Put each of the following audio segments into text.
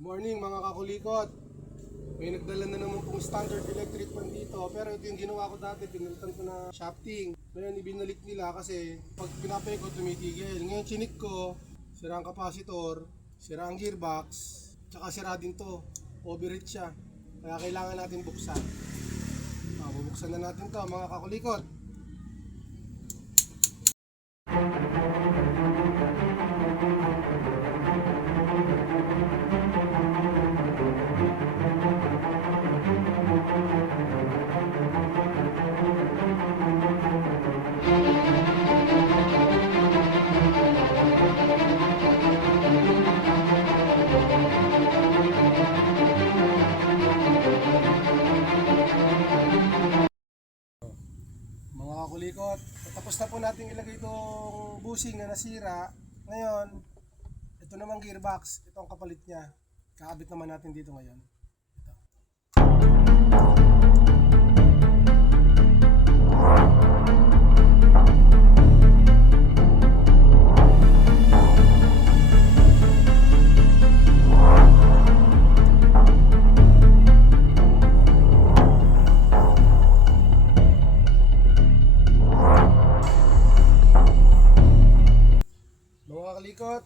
Good morning mga kakulikot. May nagdala na naman pong standard electric fan dito. Pero ito yung ginawa ko dati, pinalitan ko na shafting. Ngayon ibinalik nila kasi pag pinapay ko tumitigil. Ngayon chinik ko, sira ang capacitor, sira ang gearbox, tsaka sira din to. Overheat siya. Kaya kailangan natin buksan. Bubuksan na natin to mga kakulikot. Kulikot, tapos na po natin ilagay itong bushing na nasira. Ngayon, ito namang gearbox, ito ang kapalit niya. Kakabit naman natin dito ngayon. Kalikot,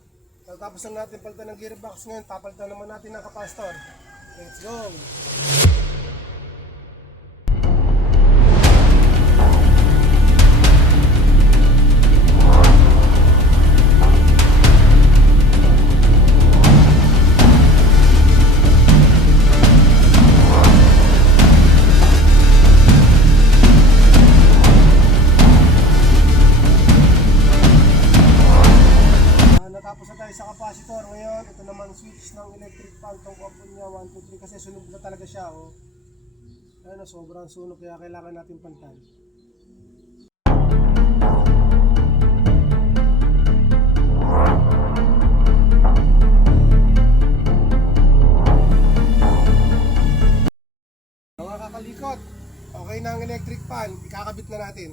tapos na natin palitan ng gearbox. Ngayon papalitan naman natin ng capacitor. Let's go! Natapos na tayo sa capacitor. Ngayon, ito naman switch ng electric fan. Itong coupon niya, 1, 2, 3 kasi sunog na talaga siya. Ayun, sobrang sunog kaya kailangan natin palitan. Mga kakalikot, okay na ang electric fan. Ikakabit na natin.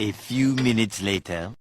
A few minutes later.